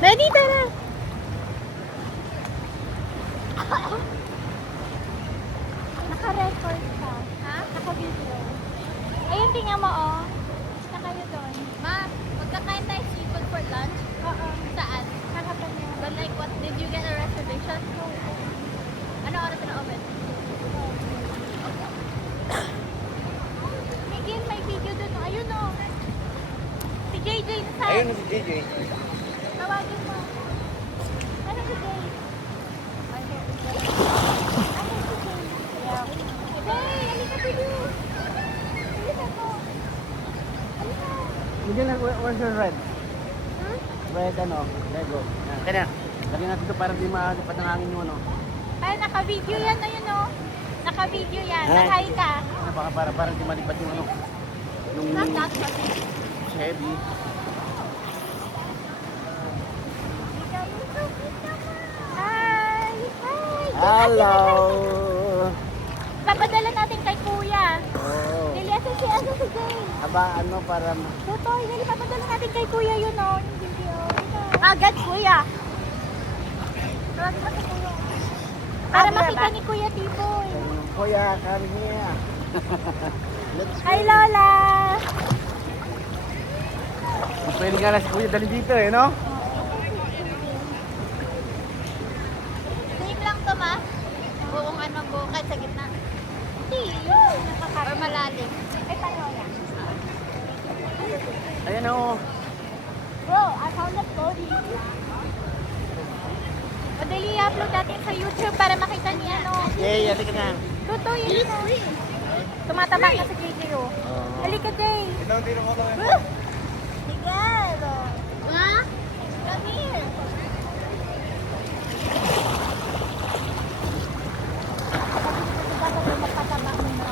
Ready, tara. Naka-record ka. Ha? Naka-video. Ayun, tingnan mo, oh. Na kayo doon. Ma, magkakain tayo seafood for lunch? Oo. Saan? Harapan niyo. But like, what, did you get a reservation? Ano oras na open? Miguel, may video doon. Oh. Ayun, oh. Si JJ na sa... Ayun si JJ. Tawagin mo. Ano si Jay? Ano si Jay? Jay, halika dito. Halika po. Halika. Miguel, where's your red? Hmm? Red ano? Lego. Kaya, lagyan natin ito para di malipat ng hangin mo, no? Ay, naka-video yan. Ayun, oh. Naka-video yan. Ah. Nag-hi ka. Ano, baka para di malipat yung ano? Yung Chevy. Hi! Hi! Hello! Papadala natin kay Kuya. Oh. Dili, asa si Jay. Aba, ano para... Tutoy, dili, papadala natin kay Kuya yun, oh. Yung video. Agad, Kuya. Tawagin mo si Kuya. Para makita ni Kuya Tiboy. Kuya, come here. Let's go. Hi, Lola! Pwede nga na si Kuya dali dito eh, no? Same lang to, ma? Buong ano, buong kahit sa gitna. Hindi, yun. Or malalim. Ay, paano yan? Ayan o. Bro, I found the body. Madali i-upload natin sa YouTube para makita niya, ano. Yay, halika na. Tuto, yun na. Tumataba na sa JJ, oh. Halika, Jay. Miguel, oh. Ma? Come here. Dapat magpataba mo na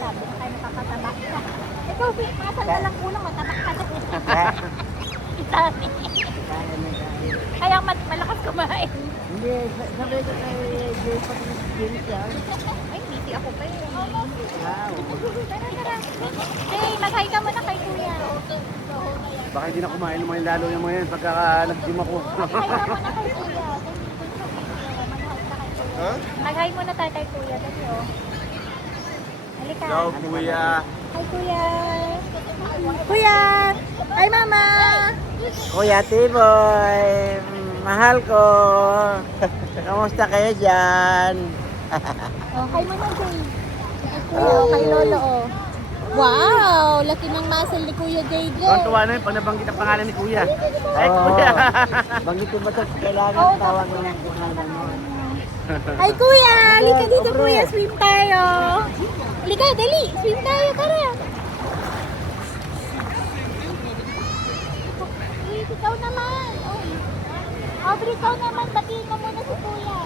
sabi na kayo nakakataba. Ikaw, masal na lang kulang, matabak ka na. Itami. Kaya malakas kumain. Hindi, sabi ko kay Jay pati si James yan. Ay, busy ako pa eh. Wow. Tara, tara. Jay, mag-hi ka muna kay Kuya. Baka hindi na kumain naman lalo yung mga yan pagka nag-gym ako. Mag-hi ka muna kay Kuya. Mag-hi muna tayo kay Kuya. Dali, oh. Halika. Ciao, Kuya. Hi, Kuya. Kuya! Hi, Mama! Kuya Tiboy, mahal ko. Kamusta kayo dyan? Oh, hi mo na, Jay. Kay Kuya, oh, kay Lolo, oh. Wow! Laki ng muscle ni Kuya JJ. Tuwan-tuwa na yun pag nabanggit ang pangalan ni Kuya. Ay, Kuya. Banggit ko ba ito? Kailangan Oo, tawag dapat ng pangalan mo. Hi, Kuya! Halika dito, Kuya. Swim tayo. Halika, dali. Swim tayo, tara. Uy, ikaw naman. Oh. Aubrey, ikaw naman. Batiin mo muna si Kuya.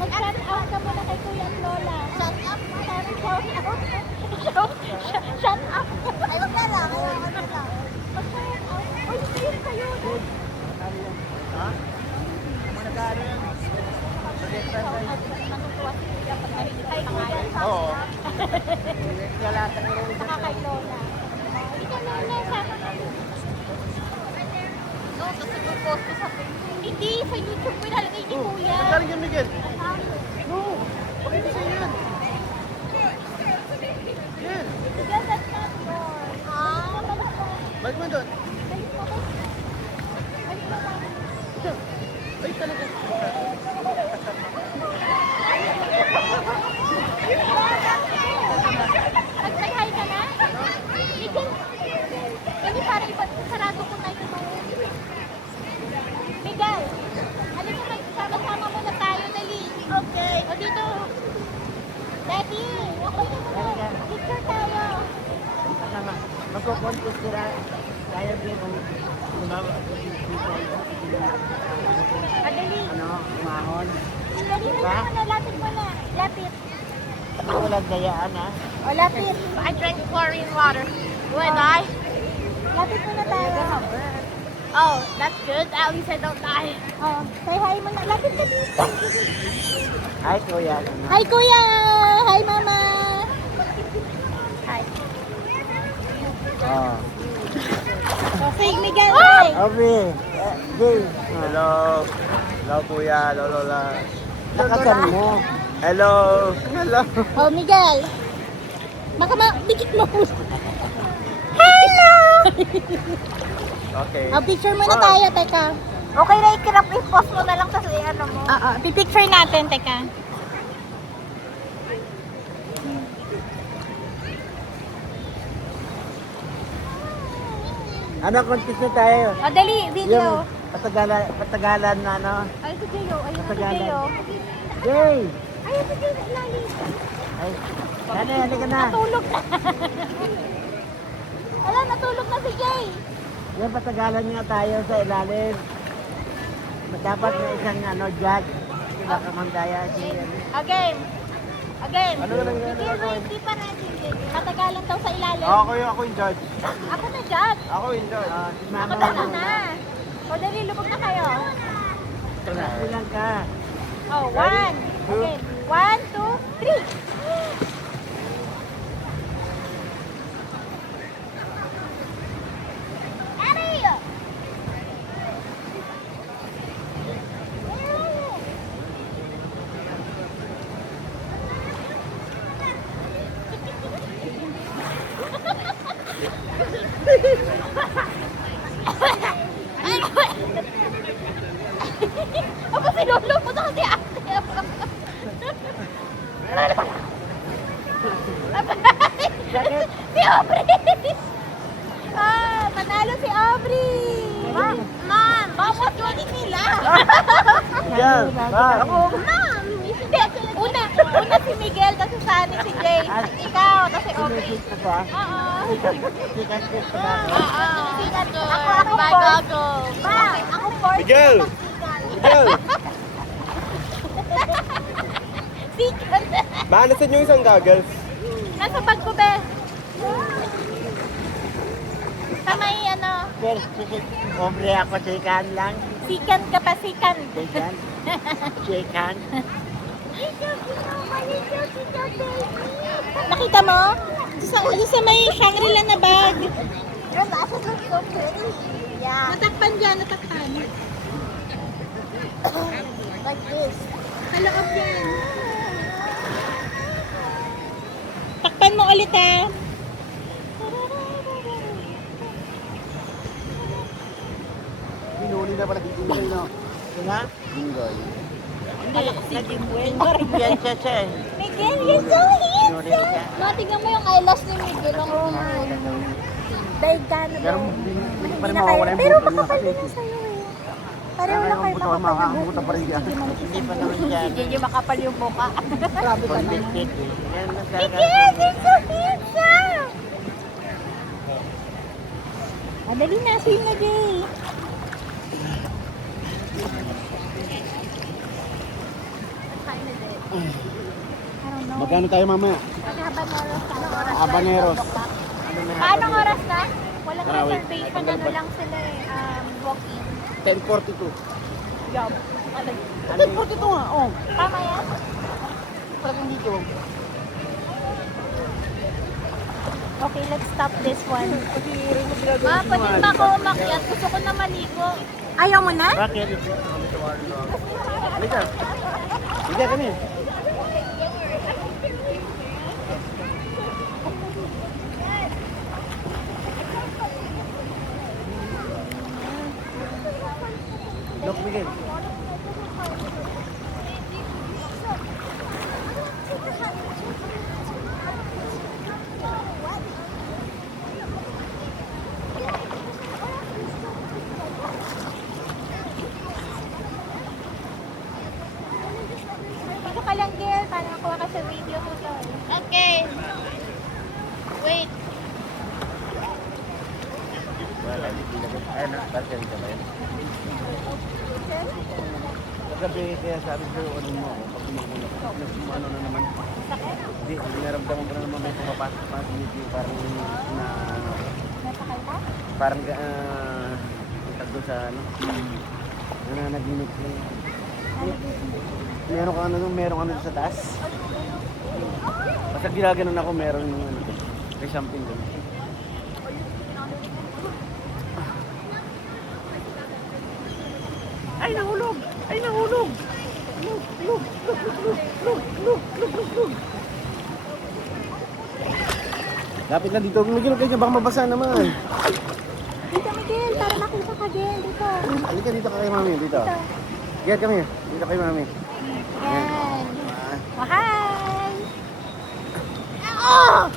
Mag-shout out ka muna kay Kuya at Lola. Shout out. Shout out. Ay, wag na lang. Kailangan na lang. Mag-shout out. Uy, swim kayo. Ha? Magkano yun? Matutuwa si Kuya pag narinig kay Kuya. Oo. Saka kay Lola. Hindi ka Lola, sama na yun. No, kasi post ko sa Facebook. Hindi, sa YouTube ko ilalagay ni Kuya. Galing yan, Miguel. No. Bakit kasi yan? Yan. Kuya, that's not yours. Ah, balik mo. Balik mo doon. Balik mo. Balik mo. Ay, talaga. Nag-hi ka na? Miguel, hindi para sarado ko na ito. Miguel, ano ka sama-sama muna tayo, dali. Okay. O dito. Daddy, okay na muna. Picture tayo. Magkukontest sila. Kaya din kung Madali. ano, umahon. Dali na muna, lapit mo na. Lapit. Hindi walang dayaan ha. O, lapit. I drank chlorine water. Do I die? Lapit mo na tayo. Oh, that's good. At least I don't die. Oh, say hi mo na. Lapit ka dito. Hi kuya. Hi, Kuya! Hi, Mama! Hi. Oh. Okay, Miguel. Hi. Aubrey. Jay. Hello. Hello, kuya. Hello, lola. Nakasan mo. Hello. Hello. Oh, Miguel. Baka bigyan mo. Hello! Okay. Picture muna tayo, teka. Okay na, i-post mo na lang sa ano mo. Pipicture natin, teka. Ano, contest na tayo? Dali, video. Yung patagalan na ano. Ay, si Jayo. Ayun na si Patagalan. Jayo. Jay! Ayun si Jayo, ilalim. Ay, Nani, halika na. Natulog na. Ala, natulog na si Jay. Yung patagalan nga tayo sa ilalim. Dapat may isang ano, judge. Sila kamandaya si Again. Again. Ano na lang yan? Hindi pa ready. Patagalan daw sa ilalim. Ako yung judge. Ako na, Jad. Ako yung judge. Si Ako Mama na na. O, dali, lubog na kayo. Ilang ka. Oh, 1. Okay. 1, 2, 3. Apa si Lolo? Punta ka si ate. Si Aubrey! Panalo si Aubrey! Ma'am! Bawat yun nila! Yan. Ako. Ma'am! Hindi, una si Miguel, tapos si Sunny, si Jay, ikaw, tapos si Aubrey. Sikat ba? Oo. Sikat ba? Ako, bago. Ma'am, ako fourth. Miguel! Miguel! Sikat. Maanasan yung isang goggles. Nasa bag ko, be. Sa may ano, Pero, ombre ako, sikan lang. sikan ka pa, sikan. Sikan. Sikan. Nakita mo? Sa may Shangri-La na bag. Yeah. Natakpan dyan, natakpan. Like this. Sa loob yan. Takpan mo ulit ah. Pinuli na pala dito no? Sina? Bingoy. Hindi, naging kumpiyansa siya eh. Miguel, you're so Pinuri handsome. siya. Matignan mo yung eyelashes ni Miguel. Ang dahil gano'n Pero daw. hindi pa rin na mawawala yung Pero buto niya makapal kasi. din sa'yo eh. Pareho lang kayo makapal yung Makakabuta pa rin yan. Hindi pa naman siya. Hindi makapal yung mukha. Grabe ka naman. Convicted eh. Yan ang talaga. Miguel, you're so handsome! Madali na, swim na, Jay. I don't know. Magkano tayo mamaya? Kasi habaneros, anong oras na? Habaneros. Paanong oras na? Walang Tarawih. reservation, ano lang sila eh, walk-in. 10:42. Job. Ano 10:42 nga, oh. Tama yan? Parang dito. Okay, let's stop this one. Kasi rin mo ginagawa Ma, pwede ba ako umakyat? Gusto ko na maligo. Ayaw mo na? Bakit? Halika. Halika kami. Look, Miguel. Dito ka lang, girl. Para makuha ka sa video ko to. Okay. Wait. Wala, hindi na. Ay, nakasal ka ba yun? Kagabi, kaya sabi ko, ano mo, pag kumukulak, ano na naman. Hindi, naramdaman ko na naman may pumapasok pa. Hindi, parang na, Nasakay ka? parang, tagdo sa, ano, nananaginip ko. Meron ano sa taas. Basta ginaganon ako, meron yung ano, may something doon. Ay, nahulog! Lapit na dito. Miguel, kayo baka mabasa naman. Dito, Miguel, para makita ka din. Dito. Halika dito kay mami. Dito. Get kami. Dito kay mami. Yan. Oh, hi! Oh!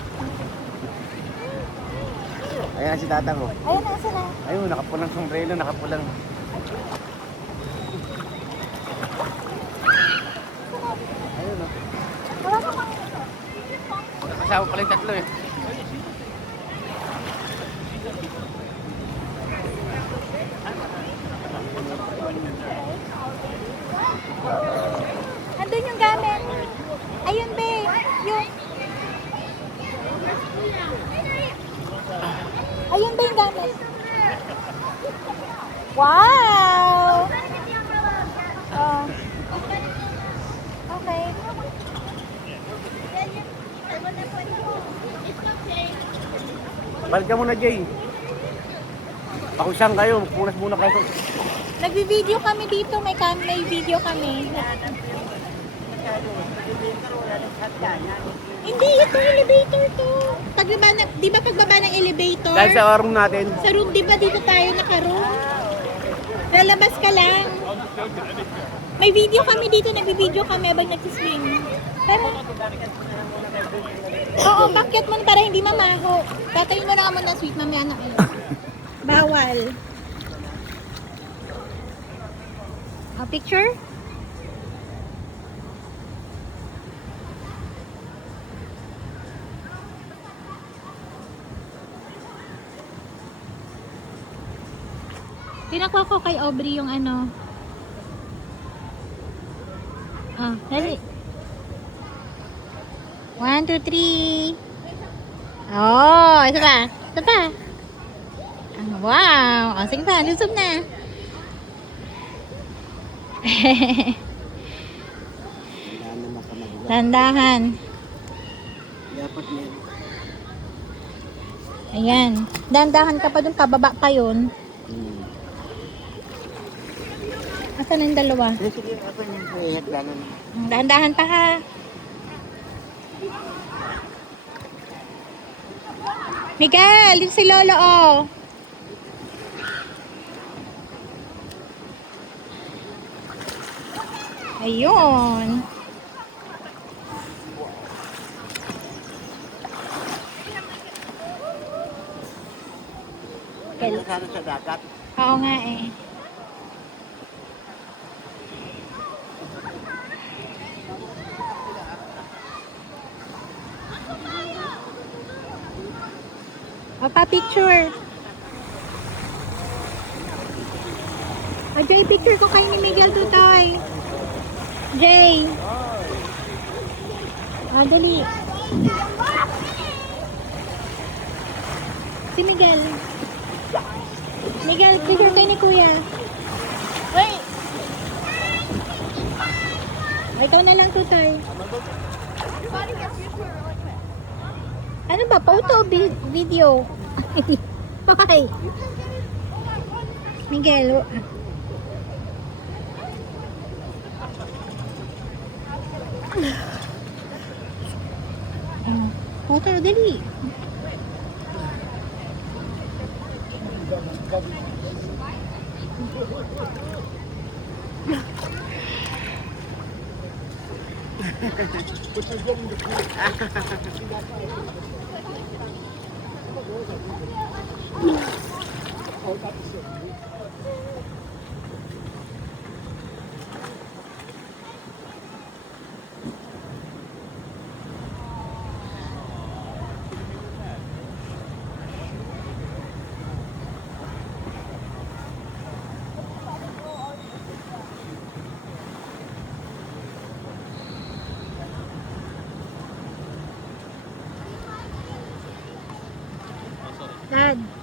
Ayan si tatang ko. Ayun, nasa na. Ayun, nakapulang sombrero, nakapulang. Ayun, oh. Wala ka pang... Kasama pala yung tatlo eh. Andun yung gamit. Ayun, be. Yung... Ayun ba yung gamit? Wow! Oh. Okay. Balik ka muna, Jay. Pakusang kayo, punas muna kayo. Nagbi-video kami dito, may video kami. Hindi, ito elevator to. Pagbaba na, di ba pagbaba ng elevator? Dahil sa room natin, Sa room, di ba dito tayo naka-room? Lalabas ka lang. May video kami dito, nagbi-video kami habang nagsiswing. Pero, oo, bakyat mo para hindi mamaho. Tatayin mo na ka muna sweet, mamaya na kayo. Bawal. Picture? Pinakuha ko kay Aubrey yung ano. Dali. 1, 2, 3. Oh, isa pa. Isa pa. Wow. Sige pa, lusog na. Tandahan. dapat meron. Ayan. Dandahan ka pa dun, pababa pa yun. Asan ang dalawa? Sige, ako yung ihagdanan. Dahan-dahan pa ha. Miguel, yung si Lolo oh. Ayun. Kaya sana sa dagat. Oo nga eh. O, pa-picture. O, Jay, picture ko kayo ni Miguel Tutoy. Jay. O, dali. Si Miguel. Miguel, picture kayo ni Kuya. Uy! O, ikaw na lang, Tutoy. Ano ba? Photo o video? Okay. Miguel. Photo, dali. Dad.